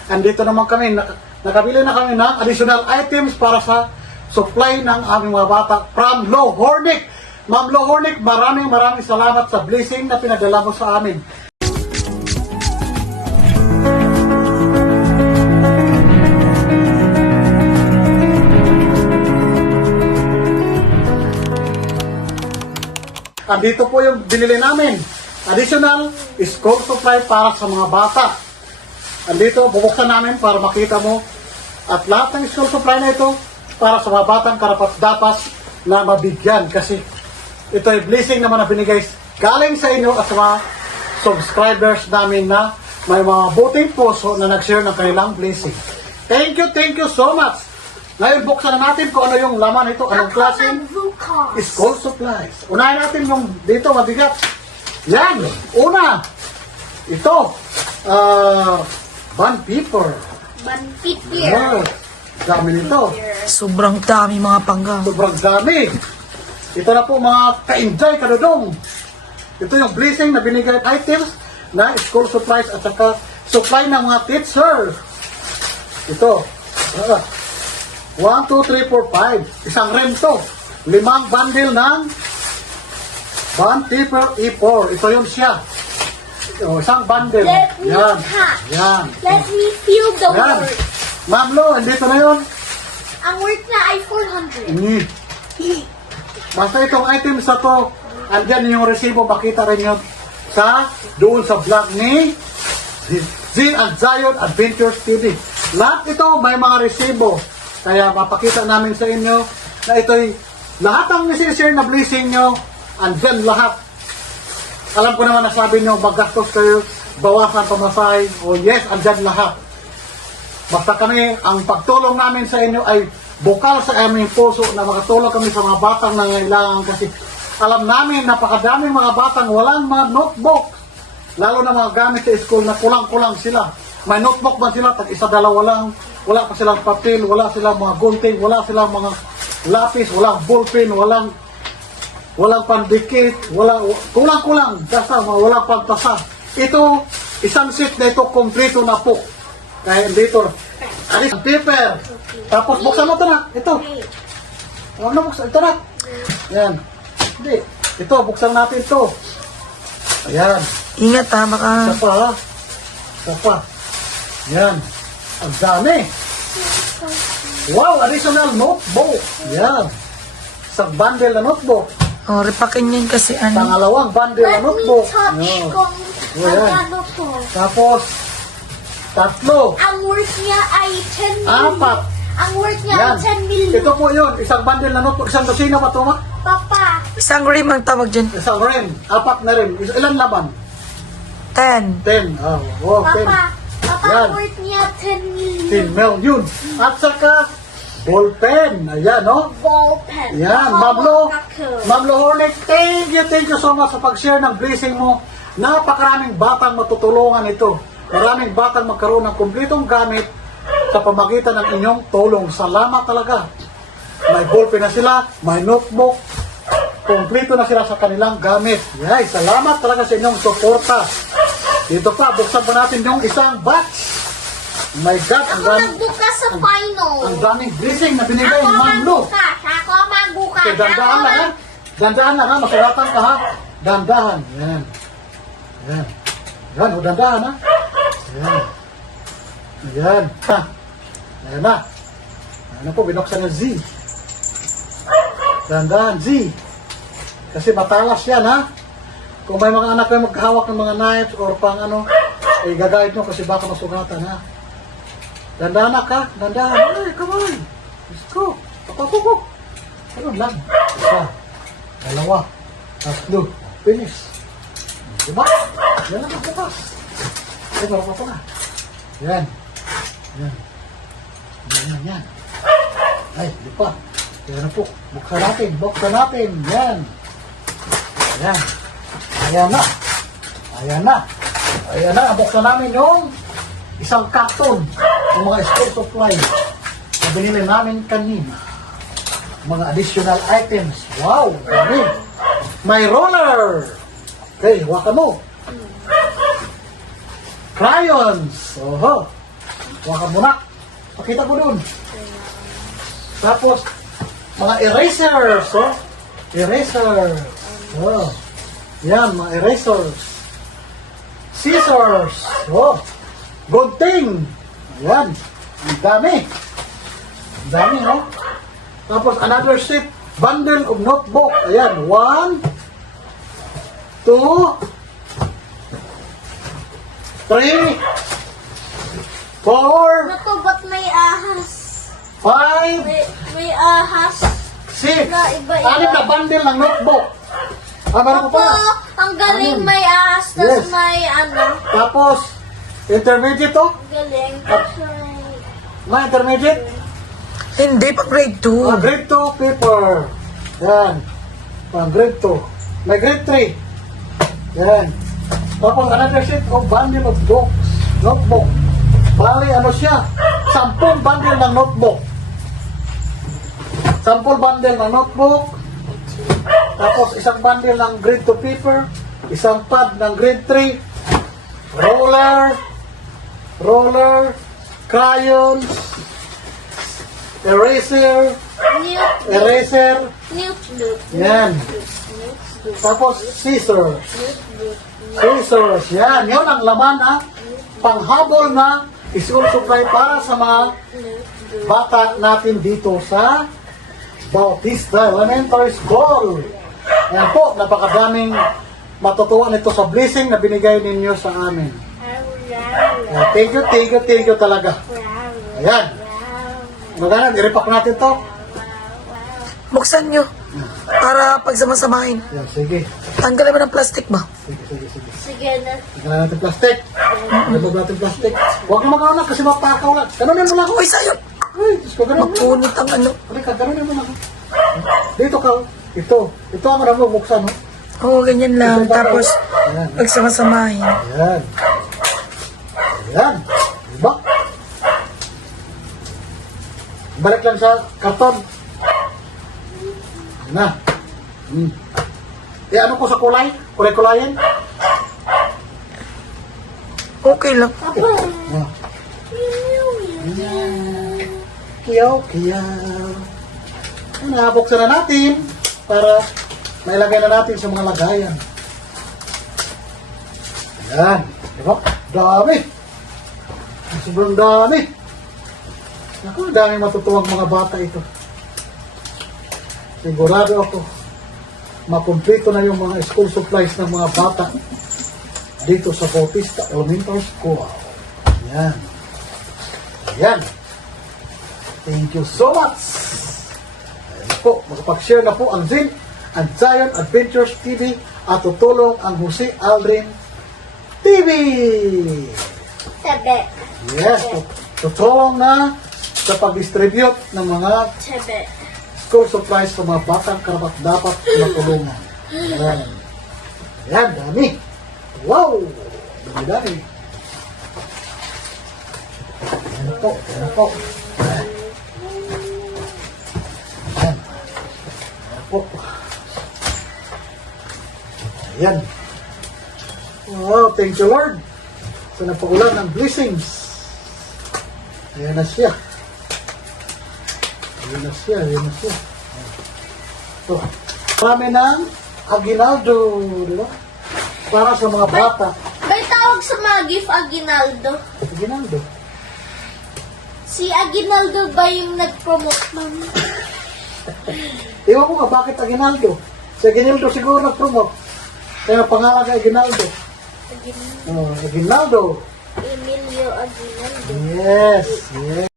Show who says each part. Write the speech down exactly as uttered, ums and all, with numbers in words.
Speaker 1: andito naman kami, nak nakabili na kami ng additional items para sa supply ng aming mga bata from Lohornik. Ma'am Lohornik, maraming maraming salamat sa blessing na pinadala mo sa amin. Andito po yung binili namin. Additional school supply para sa mga bata. Andito, bubuksan namin para makita mo. At lahat ng school supply na ito para sa mga batang karapat-dapat na mabigyan. Kasi ito ay blessing naman na binigay galing sa inyo at sa mga subscribers namin na may mga buting puso na nag-share ng kanilang blessing. Thank you, thank you so much. Ngayon, buksan na natin kung ano yung laman ito, anong klaseng school supplies. Unahin natin yung dito, mabigat. Yan, una, ito, uh, bond paper.
Speaker 2: Bond paper.
Speaker 1: Wow, dami nito.
Speaker 3: Sobrang dami mga panggang.
Speaker 1: Sobrang dami. Ito na po mga ka-enjoy, kadudong. Ito yung blessing na binigay items na school supplies at saka supply ng mga teacher. Ito, uh, one, two, three, four, five. Isang rem to. Limang bundle ng bond paper E four. Ito yun siya. O, isang bundle.
Speaker 2: Let me
Speaker 1: Yan.
Speaker 2: touch.
Speaker 1: Yan.
Speaker 2: Let me feel the
Speaker 1: Yan.
Speaker 2: word.
Speaker 1: Ma'am Lo, andito na yun.
Speaker 2: Ang word na ay four hundred.
Speaker 1: Ini. Basta itong items na to, andyan yung resibo, makita rin yun sa, doon sa vlog ni Z and Zion Adventures T V. Lahat ito may mga resibo. Kaya mapakita namin sa inyo na ito'y lahat ang nisi-share na blessing nyo, andyan lahat. Alam ko naman nasabi nyo, magastos kayo, bawasan pamasahe, o yes, andyan lahat. Basta kami, ang pagtulong namin sa inyo ay bukal sa aming puso na makatulong kami sa mga batang nangailangan kasi alam namin napakadaming mga batang walang mga notebook. Lalo na mga gamit sa school na kulang-kulang sila. May notebook ba sila? Tag isa dalawa lang. Wala pa silang papel, wala silang mga gunting, wala silang mga lapis, walang ballpen, walang walang pandikit, wala, kulang-kulang. Basta walang pantasa. Ito, isang sheet na ito, kompleto na po. Kaya dito, alis paper. Tapos buksan mo ito na. Ito. Huwag na buksan. Ito na. Yan. Hindi. Ito, buksan natin ito. Ayan.
Speaker 3: Ingat ha, baka...
Speaker 1: Isa pa ha. Isa pa. Yan. Ang dami. Wow, additional notebook. Yan. Isang bundle na notebook.
Speaker 3: Oh, repakin yun kasi ano.
Speaker 1: Pangalawang bundle na
Speaker 2: Let me
Speaker 1: notebook.
Speaker 2: touch
Speaker 1: Yan.
Speaker 2: kung
Speaker 1: Oh, yan.
Speaker 2: ano to.
Speaker 1: Tapos, tatlo.
Speaker 2: Ang worth niya ay ten million.
Speaker 1: Apat.
Speaker 2: Ang worth niya
Speaker 1: Yan.
Speaker 2: ay ten million.
Speaker 1: Ito po yun. Isang bundle na notebook. Isang dosina pa ito ma?
Speaker 2: Papa,
Speaker 3: Isang rim ang tawag dyan.
Speaker 1: Isang rin. Apat na rin. Is- Ilan laban?
Speaker 3: Ten.
Speaker 1: Ten. Oh, wow, ten.
Speaker 2: Papa, Papa,
Speaker 1: Yan.
Speaker 2: ang worth niya ten million.
Speaker 1: Ten million. At saka, ball pen. Ayan, no?
Speaker 2: Ball pen.
Speaker 1: Yan,
Speaker 2: Mama
Speaker 1: Ma'am Lo.
Speaker 2: Kako.
Speaker 1: Ma'am Lo Hornick, thank you, thank you so much sa pag-share ng blessing mo. Napakaraming batang matutulungan ito. Maraming batang magkaroon ng kumpletong gamit sa pamagitan ng inyong tulong. Salamat talaga. May ballpen na sila, may notebook, kumpleto na sila sa kanilang gamit. Yay, salamat talaga sa inyong suporta. Dito pa, buksan pa natin yung isang batch. My God, ang
Speaker 2: Ako
Speaker 1: dami,
Speaker 2: magbukas sa final.
Speaker 1: ang daming blessing na binigay
Speaker 2: Ako
Speaker 1: ni Ma'am Lo.
Speaker 2: magbukas. Ako magbukas.
Speaker 1: Okay, dandahan
Speaker 2: Ako
Speaker 1: lang ha.
Speaker 2: mag-
Speaker 1: Dandahan lang ha. Masulatan ka ha. Dandahan. Yan. Yan. Yan. O, dandahan ha. Yan. Yan. Ha. Ayan na. Ayan na po. Binuksan ng Z. Dandahan. Z. Kasi matalas yan ha. Kung may mga anak na maghawak ng mga knives or pang ano, ay gagawin nyo kasi baka masugatan ha. Dandahan na ka. Dandahan. Ay, come on. Let's go. Papapukok. Ano lang? Isa, dalawa, tatlo, finish. Diba? Yan ang bukas. Ay, marapa pa na. Yan. Yan. Yan, yan, yan. Ay, di pa. Yan na po. Buksan natin. Buksan natin. Yan. Yan. Ayan na. Ayan na. Ayan na. Buksan namin yung isang karton ng mga school supply na binili namin kanina. Mga additional items. Wow! Dami. May roller. Okay, hawakan mo. Crayons. Oho. Hawakan mo na. Pakita ko dun. Tapos, mga erasers, oh. Eraser. Oh. Yan, mga erasers. Scissors. Oh. Good thing. Ayan. Ang dami. Ang dami, oh. Tapos, another sheet. Bundle of notebook. Ayan. One. Two. Three. Four.
Speaker 2: Nato, ba't may ahas?
Speaker 1: Five.
Speaker 2: May, may ahas.
Speaker 1: Six.
Speaker 2: Na iba-iba.
Speaker 1: Anim na bundle ng notebook. Ah, meron
Speaker 2: Opo,
Speaker 1: pa pa.
Speaker 2: ang galing
Speaker 1: Ano?
Speaker 2: may ahas, tapos
Speaker 1: Yes.
Speaker 2: may ano,
Speaker 1: Tapos, intermediate to.
Speaker 2: galing.
Speaker 1: Ah.
Speaker 2: Tapos may,
Speaker 1: Mga intermediate.
Speaker 3: Hindi, pa grade two.
Speaker 1: Ah, grade two paper. Yan. Pang grade two. May grade three. Yan. Tapos, another sheet of bundle of books. Notebook. Bali, ano siya? Sampung bundle ng notebook. Sampung bundle ng notebook. Tapos, isang bundle ng grade two paper. Isang pad ng grade three. Roller. Roller. Crayons. Eraser.
Speaker 2: newt,
Speaker 1: Eraser.
Speaker 2: newt, newt,
Speaker 1: Yan. Tapos, scissors. Scissors. Yan. Yun ang laman na panghabol na school supply para sa mga bata natin dito sa Bautista Elementary School. Yan po, napakadaming matutuwa nito sa blessing na binigay ninyo sa amin. Yan, thank you, thank you, thank you talaga. Ayan. Magana, i-repack natin to.
Speaker 3: Buksan nyo. Para pagsamasamahin.
Speaker 1: Yan, sige.
Speaker 3: Tanggalin mo ng plastic ba?
Speaker 1: Sige, sige, sige.
Speaker 2: Sige na.
Speaker 1: Tingnan natin plastic. Tingnan natin plastic. Huwag na mag-anak kasi mapakaw lang. Ganunin mo lang ako.
Speaker 3: Uy, sayop!
Speaker 1: Ay, Diyos ko, ganunin mo lang.
Speaker 3: Magpunit ang ano.
Speaker 1: Halika, ganunin mo lang ako. Dito ka. Ito. Ito ang marami buksan. No?
Speaker 3: Oo, ganyan lang. Tapos, pagsamasamahin.
Speaker 1: Ayan. Ayan. Diba? Balik lang sa karton. Ayan na. Hmm. Eh, ano ko sa kulay? Kulay-kulayan?
Speaker 3: Okay lang.
Speaker 1: Ayan. Kiyaw, kiyaw. Nabuksan na natin para mailagay na natin sa mga lagayan. Ayan. Diba? Dami. Sobrang dami. Naku, dami matutuwang mga bata ito. Sigurado ako, makumpleto na yung mga school supplies ng mga bata dito sa Bautista Elementary School. Ayan. Ayan. Thank you so much. Ayan po, makapag-share na po ang Zin at Zion Adventures T V at tutulong ang Jose Aldrin T V.
Speaker 2: Sebe.
Speaker 1: Yes, tut- tutulong na sa pag-distribute ng mga
Speaker 2: Sebe.
Speaker 1: school supplies sa mga batang karapat dapat matulungan. Ayan. Ayan, dami. Wow! Dami, dami. Ayan po, ayan po. Ayan. Ayan. Ayan po. Ayan. Wow, thank you Lord. Sa napaulan ng blessings. Ayan na siya. Ayan na siya, ayan na siya. Ito. Marami ng aguinaldo, di ba? Para sa mga bata.
Speaker 2: May tawag sa mga gift Aguinaldo.
Speaker 1: Aguinaldo.
Speaker 2: Si Aguinaldo ba yung nag-promote man?
Speaker 1: Ewan ko nga bakit aguinaldo. Si Aguinaldo siguro nag-promote. Kaya pangalan kay Aguinaldo.
Speaker 2: Aguinaldo.
Speaker 1: Oh, Aguinaldo.
Speaker 2: Emilio Aguinaldo.
Speaker 1: Yes, yes.